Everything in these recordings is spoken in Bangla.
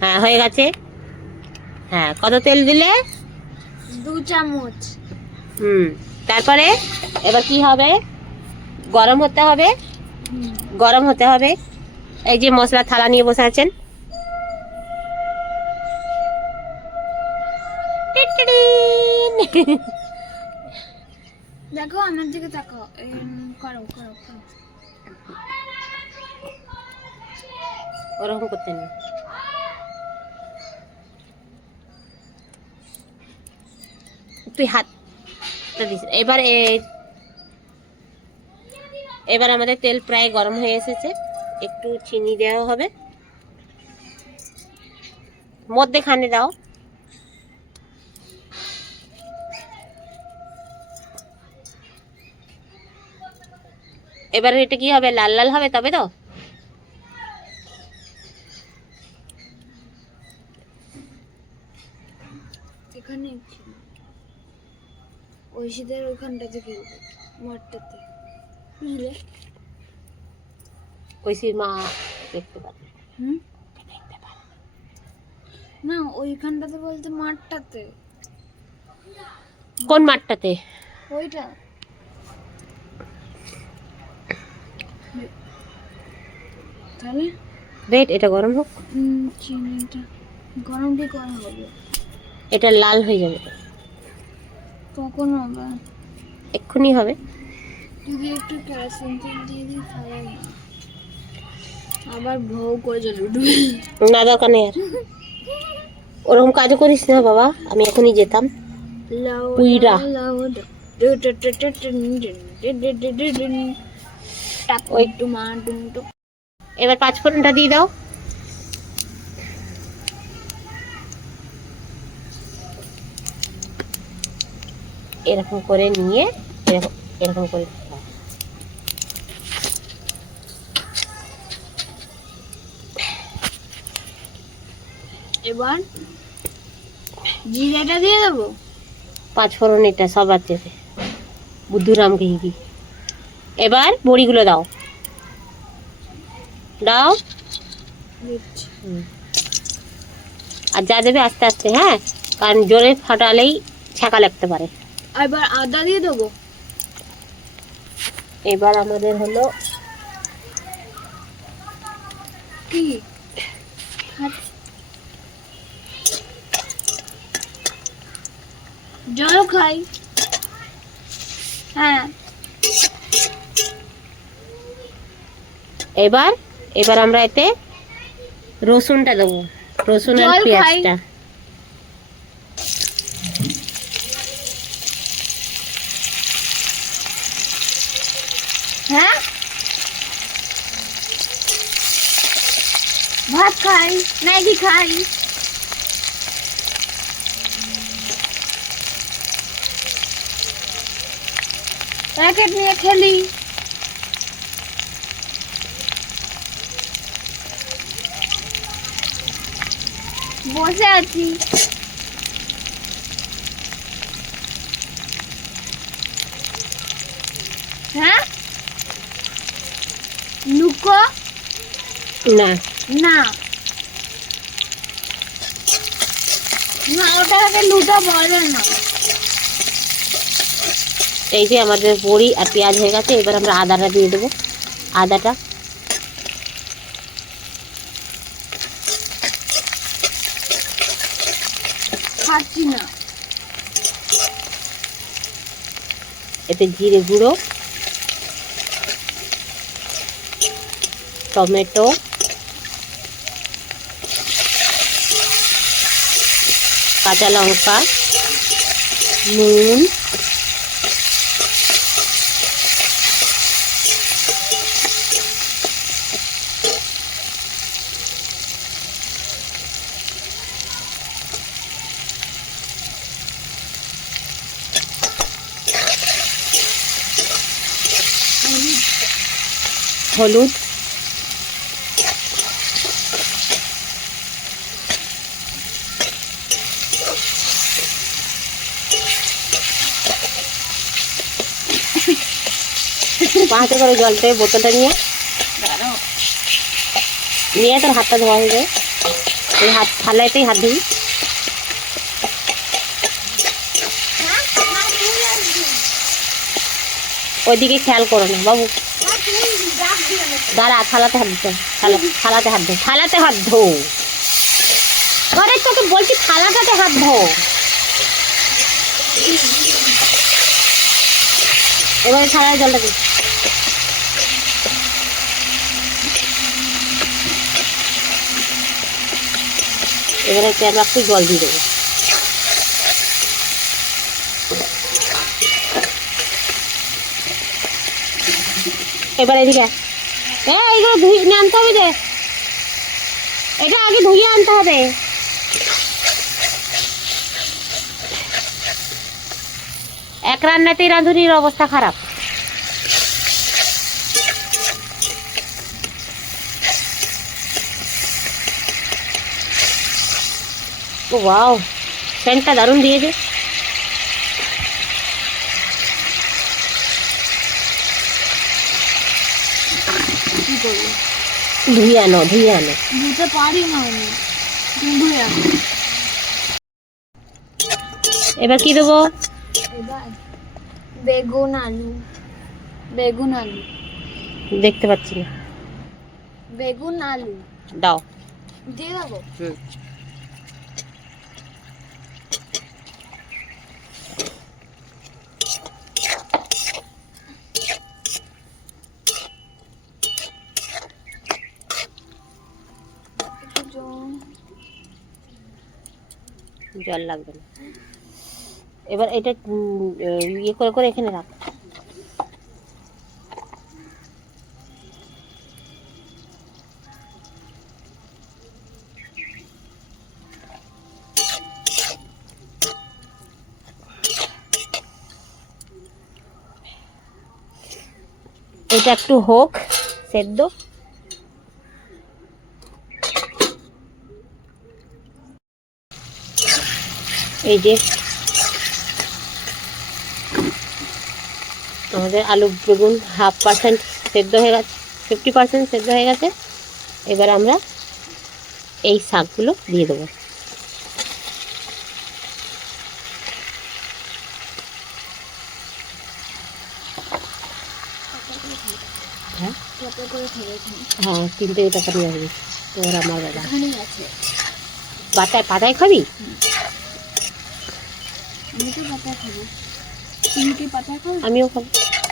হ্যাঁ হয়ে গেছে। হ্যাঁ কত তেল দিলে? 2 চামচ। তারপরে এবার কি হবে? গরম হতে হবে, গরম হতে হবে। এই যে মশলা থালা নিয়ে বসে আছেন, দেখো আমার দিকে তাকাও, করো করো করো। ওরকম করতে নেই। তুই হাত দিস। এবার আমাদের তেল প্রায় গরম হয়ে এসেছে, একটু চিনি দেওয়া হবে, মধ্যেখানে দাও। এবারে এটা কি হবে? লাল লাল হবে তবে তো। এখানে ঐশীদের ওইখানটাতে খেলবো, মাঠটাতে, বুঝলে? ঐশীর মা দেখতে পাবে। না ওইখানটাতে বলতে মাঠটাতে। কোন মাঠটাতে? ওইটা। তাহলে ওয়েট, এটা গরম হোক। চিনিটা গরম কি করা হবে? এটা লাল হয়ে যাবে। কখন হবে? এক্ষুনি হবে। যদি একটু কেরোসিন তেল দিয়ে দিই তাহলে আবার ভৌ করে জ্বলে উঠবে। না দরকার নেই আর, ওরকম কাজও করিস না বাবা, আমি এখনই যেতাম। পুইরা এবার 5 ফোড়নটা দিয়ে দাও। এরকম করে নিয়ে এরকম এরকম করে দাও। এবার জিরাটা দিয়ে দেবো। 5 ফোড়ন এটা সব আছে, বুদ্ধুরাম ঘি। এবার বড়িগুলো দাও, দাও। আর যা দেবে আস্তে আস্তে, হ্যাঁ, কারণ জোরে ফাটালেই ছাকা লাগতে পারে। এবার আদা দিয়ে দেবো। এবার আমাদের হলো কি জল খাই। হ্যাঁ এবার এবার আমরা এতে রসুনটা দেবো, রসুন আর পেঁয়াজটা। হ্যাঁ ভাত খাই, ম্যাগি খাই। র্যাকেট নিয়ে খেলি। বসে আছি। হ্যাঁ লুকো না না না, ওটাকে লুটা বলে না। এই যে আমাদের বড়ি আর পেঁয়াজ হয়ে গেছে, এবার আমরা আদাটা দিয়ে দেবো। আদাটা খাচ্ছি না। এতে জিরে গুঁড়ো, টমেটো, কাঁচা লঙ্কা, নুন, হলুদ, হাতে করে জলটা বোতলটা নিয়ে তোর হাতটা ধোয়া হয়ে যায়। এই হাত থালাতেই হাত ধুই। ওইদিকে খেয়াল করো না বাবু। দাঁড়া, থালাতে হাত ধো, থালাতে হাত ধো, থালাতে হাত ধো। আরে তোকে বলছি থালাটাতে হাত ধো। এবারে থালায় জলটা দিই। এবারে একটু জল দিয়ে দেবো। এবার এদিকে এইগুলো ধুয়ে আনতে হবে যে, এটা আগে ধুয়ে আনতে হবে। এক রান্নাতেই রাঁধুনির অবস্থা খারাপ। ও ওয়াও, সেন্টটা দারুণ দিয়েছে। ধুয়ে আনো, ধুয়ে আনো। ধুতে পারি না আমি, ধুয়ে আনো। এবার কি দেবো? এবার বেগুন আলু, বেগুন আলু, দেখতে পাচ্ছি না। বেগুন আলু দাও, দিয়ে দেবো। জল লাগবে না। এবার এটা ইয়ে করে করে এখানে রাখ। এটা একটু হোক সেদ্ধ। এই যে আমাদের আলু বেগুন 50% সেদ্ধ হয়ে গেছে, 50% সেদ্ধ হয়ে গেছে। এবার আমরা এই শাকগুলো দিয়ে দেবো। হ্যাঁ হ্যাঁ, কিন্তু এটা পানি যাবে তোর আমার বাবা। পাতায় পাতায় খাবি? আমি তো পাতায় খাবো। তুমি কি পাতায় খাও? আমিও খাবো।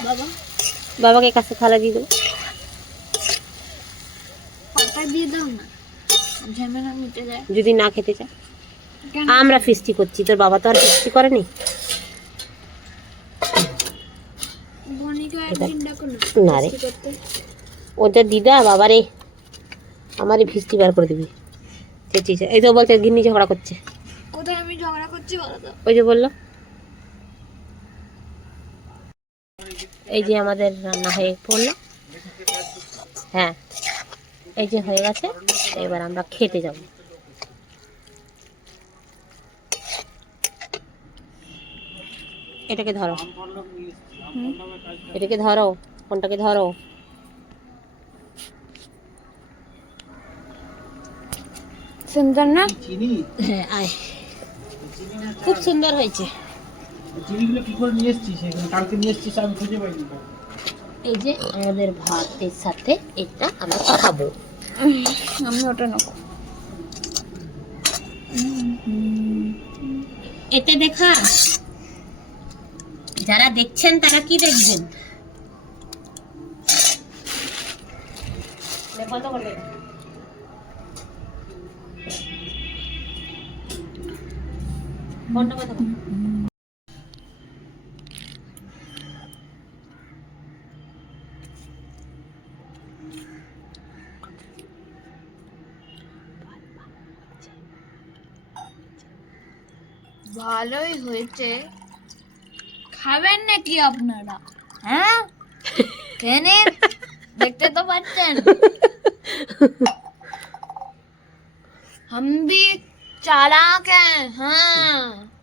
বাবা, বাবাকে কাছে থালা দিয়ে দেবো। পাতায় দিয়ে দাও না, ঝামেলা মিটে যায়। যদি না খেতে চায়। কেন? আমরা ফিস্টি করছি, তোর বাবা তো আর ফিস্টি করেনি। বনিকে একদিন ডাকো না। না রে, ফিস্টি করতে। ওটা দিদা বাবারে আমারই ফিস্টি বার করে দিবি। চেঁচিয়েছে, এই তো বলতে গিন্নি ঝগড়া করছে। কোথায় আমি ঝগড়া করছি বলো তো? ওই যে বললো। এই যে আমাদের রান্না হয়ে পড়লো। হ্যাঁ, এই যে হয়ে গেছে। এবার আমরা খেতে যাব। এটাকে ধরো, এটাকে ধরো, কোনটাকে ধরো। সুন্দর না? হ্যাঁ আয়, খুব সুন্দর হয়েছে। চিনিগুলো কি করে নিয়ে এসেছিস? কালকে নিয়ে এসেছিস, আমি খুঁজে পাইনি। এই যে আমাদের ভাতের সাথে এটা আমরা খাবো। আমি ওটা নেবো। এতে দেখা, যারা দেখছেন তারা কি দেখবেন? কত করবে? কোনটা কত করবে? ভালোই হয়েছে। খাবেন নাকি আপনারা? হ্যাঁ, কেনে দেখতে তো পাচ্ছেন। हम भी चालाक हैं। हाँ।